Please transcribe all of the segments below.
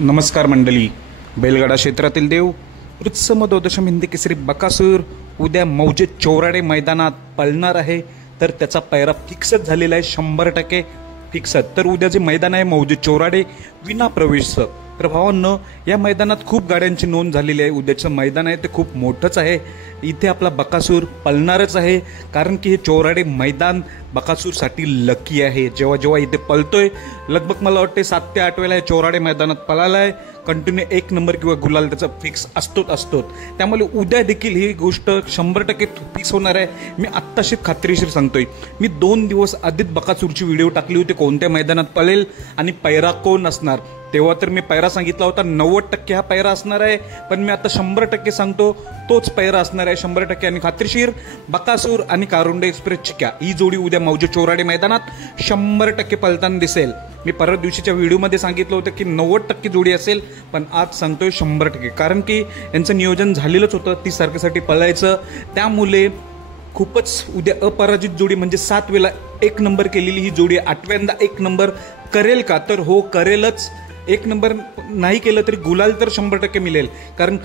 नमस्कार मंडळी. बैलगाडा क्षेत्रातील देव वृत्समदोदशम हिंदी केसरी बकासूर उद्या मौजे चोराडे मैदानात पळणार आहे. तर त्याचा पैरा फिक्सच झालेला आहे, 100% फिक्सच. तर उद्या जे मैदान आहे मौजे चोराडे विना प्रवेशचं. तर भावांनो, या मैदानात खूप गाड्यांची नोंद झालेली आहे. उद्याचं मैदान आहे ते खूप मोठंच आहे. इथे आपला बकासूर पळणारच आहे, कारण की हे चोराडे मैदान बकासूरसाठी लकी आहे. जेव्हा जेव्हा इथे पळतोय, लगभग मला वाटते 7 ते 8 वेळा हे चोराडे मैदानात पळाला आहे. कंटिन्यू 1 नंबर किंवा गुलाल त्याचा फिक्स असतोच. त्यामुळे उद्या देखील ही गोष्ट 100% फिक्स होणार आहे. मी आत्ताशी खात्रीशीर सांगतोय. मी 2 दिवस आधीच बकासूरची व्हिडिओ टाकली होती, कोणत्या मैदानात पळेल आणि पैरा कोण असणार. तेव्हा तर मी पैरा सांगितला होता 90% हा पैरा असणार आहे, पण मी आता 100% सांगतो तोच पैरा असणार आहे 100%. आणि खात्रीशीर बकासूर आणि कारुंडे एक्सप्रेस चिक्या ही जोडी उद्या मौजे चोराडे मैदानात 100% पळताना दिसेल. मी परत दिवशीच्या व्हिडिओमध्ये सांगितलं होतं की 90% जोडी असेल, पण आज सांगतोय 100%, कारण की यांचं नियोजन झालेलंच होतं 30 तारखेसाठी पळायचं. त्यामुळे खूपच उद्या अपराजित जोडी, म्हणजे 7 वेळा 1 नंबर केलेली ही जोडी 8व्यांदा 1 नंबर करेल का? तर हो, करेलच. 1 नंबर नाही केलं तरी गुलाल तर 100% मिळेल. कारण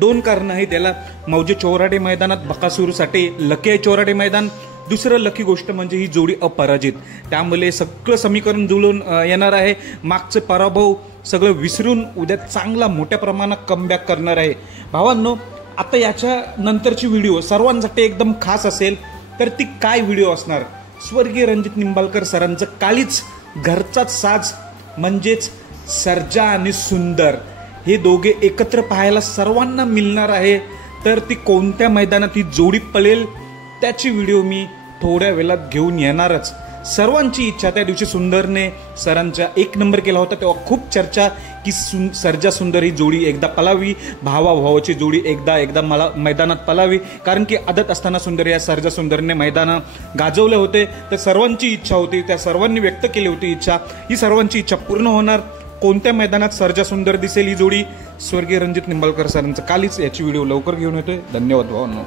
2 कारणं आहेत त्याला. मौजे चोराडे मैदानात बकासूरसाठी लकी आहे चोराडे मैदान. दुसरं लकी गोष्ट म्हणजे ही जोडी अपराजित. त्यामुळे सगळं समीकरण जुळून येणार आहे. मागचे पराभव सगळं विसरून उद्या चांगला मोठ्या प्रमाणात कमबॅक करणार आहे. भावांनो, आता याच्या नंतरची व्हिडिओ सर्वांसाठी एकदम खास असेल. तर ती काय व्हिडिओ असणार? स्वर्गीय रणजित निंबाळकर सरांचं कालीच घरचाच साज, म्हणजेच सर्जा आणि सुंदर हे दोघे एकत्र पाहायला सर्वांना मिळणार आहे. तर ती कोणत्या मैदानात ही जोडी पळेल त्याची व्हिडिओ मी थोड्या वेळात घेऊन येणारच. सर्वांची इच्छा, त्या दिवशी सुंदरने सरांचा 1 नंबर केला होता तेव्हा खूप चर्चा की सर्जा सुंदर ही जोडी एकदा पळावी, भावाभावाची जोडी एकदा मला मैदानात पळावी. कारण की आदत असताना सुंदर या सर्जा सुंदरने मैदान गाजवले होते. तर सर्वांची इच्छा होती, त्या सर्वांनी व्यक्त केली होती इच्छा. ही सर्वांची इच्छा पूर्ण होणार. कोणत्या मैदानात सर्जा सुंदर दिसेल ही जोडी? स्वर्गीय रणजित निंबाळकर सरांचं कालीच. याची व्हिडिओ लवकर घेऊन येतोय. धन्यवाद भावांनो.